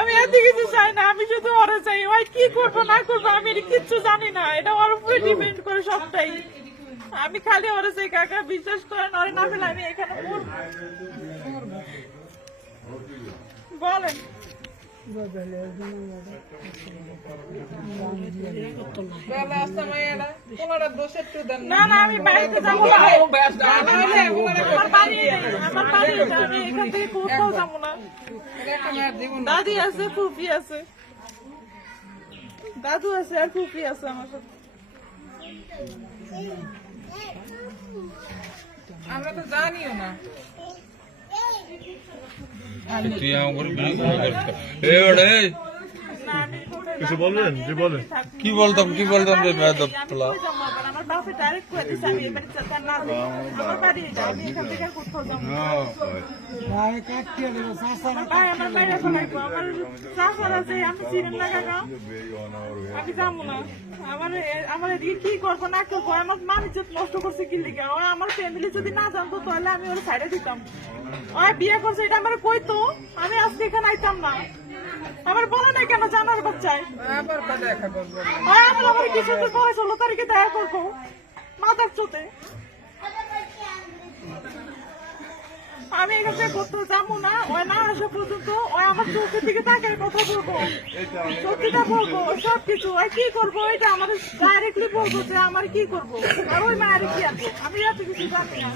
আমি এত কিছু চাই না, আমি শুধু ওরা চাই। ওই কি করবো না করবো আমি কিচ্ছু জানি না, এটা ওর উপরে ডিপেন্ড করে সবটাই। আমি খালি ওরা চাই কাকা, বিশ্বাস করেন ওরা না পেলে আমি এখানে বলেন। না না আমি বাড়িতে যাবো না, আমি এখান থেকে কোথাও যাবো না। দাদি আছে, ফুফি আছে, দাদু আছে আর ফুফি আছে আমার সাথে। আমরা তো জানিও না। কিছু বলবেন? যে বলেন কি বলতাম রে বেয়াদব পোলা। আমার বাপে ডাইরেক্ট কই দিছে আমি এবারে চাচা না যাই, আমার বাড়ি আমি এখান থেকে কোথাও যাব না। ভাই কাটতে দিলো সাসারা, ভাই আমার বাইরে ফলাইবো, আমার সাসারা যে আমি চিনেন না কাকা, আমি যাব না। আমার কি করবো না করবো, আমার মান ইজ্জত নষ্ট করছে কি লিগা? ওই আমার ফ্যামিলি যদি না জানতো তাহলে আমি ওর সাইডে দিতাম। ওই বিয়ে করছে এটা আমার কইতো, আমি আজকে এখানে আইতাম না। আমার বলে না কেন জানার বাচ্চায় আমার কিছু তো 16 তারিখে দেখা করবো মাথার চোটে। আমি এখান থেকে কোথাও যাবো না, ওই না আসা পর্যন্ত ওই আমার চোখের দিকে তাকে কথা বলবো, সত্যিটা বলবো, সবকিছু। ওই কি করবো এটা আমার ডাইরেক্টলি বলবো যে আমার কি করবো, আর ওই মায়ের কি আছে আমি এত কিছু জানি না।